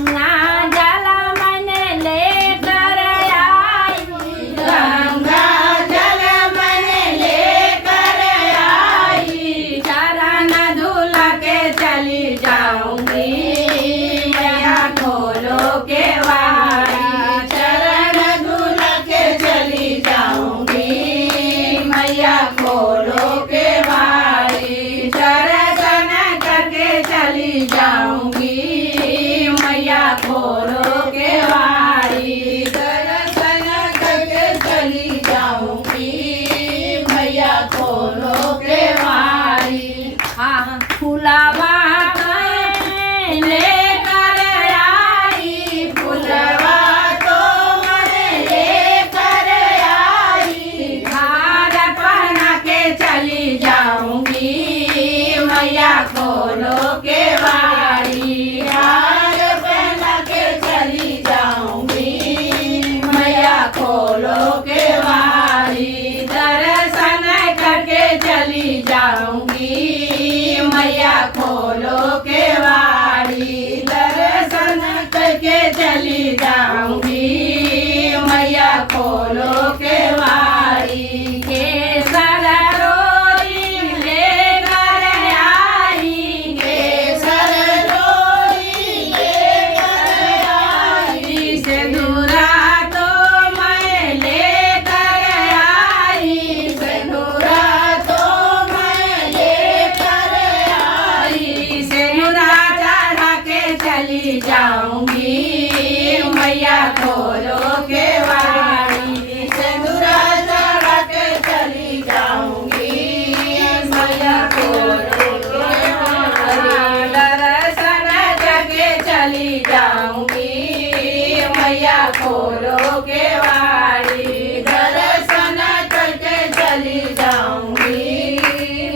गंगा जल मन लेकर आई, गंगा जल मन लेकर आई, चरण धुल के चली जाऊंगी, मैया खोलो के वारी, चरण धुल के चली जाऊंगी, मैया खोलो के वारी, दर्शन करके चली जाऊंगी, मैया खोलो के वारी, दर्शन करके चली जाऊंगी, मैया खोलो के वारी। हाँ फुलवा मैं लेकर आई, फुलवा तो मैं लेकर आई, हार पहना के चली जाऊंगी, मैया खोलो के वारी, हार पहना के चली जाऊंगी, मैया खोलो के वारी, दर्शन करके चली जाऊंगी, मैया खोलो के वारी, दर्शन करके चली जाऊंगी, मैया खोलो के वारी, केसर रोली लेकर आई, केसर डोरी लेकर आई, सिंदूरा तो मैं लेकर आई, सिंदूरा तो मैं लेकर आई, सिंदूरा चढ़ा के चली जाऊंगी, मैया खोलो के वारी, सिंदूरा चढ़ा के चली जाऊंगी, मैया खोलो के वारी, दर्शन करके चली जाऊंगी, मैया खोलो के वारी, दर्शन करके चली जाऊंगी,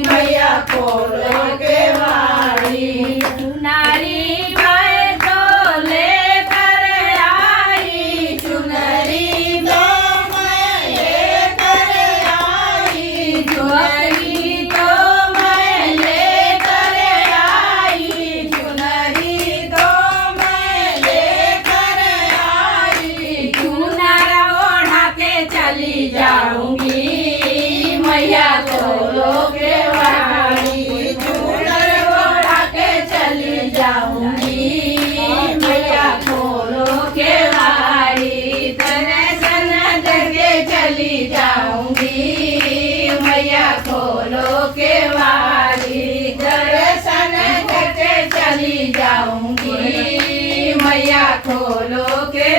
मैया खोलो के वारी। नारी मैं तो लेकर आई, चुनरी तो मैं लेकर आई, चुनरी तो मैं लेकर आई, चुनरी तो मैं लेकर आई, चुनर ओढ़ा के चली जाऊंगी, मैया खोलो के वारी, चूड़र ओढ़ा के चली जाऊंगी, मैया खोलो के वारी, दर्शन करके चली जाऊंगी, मैया खोलो के वारी, दर्शन करके चली जाऊंगी, मैया खोलो के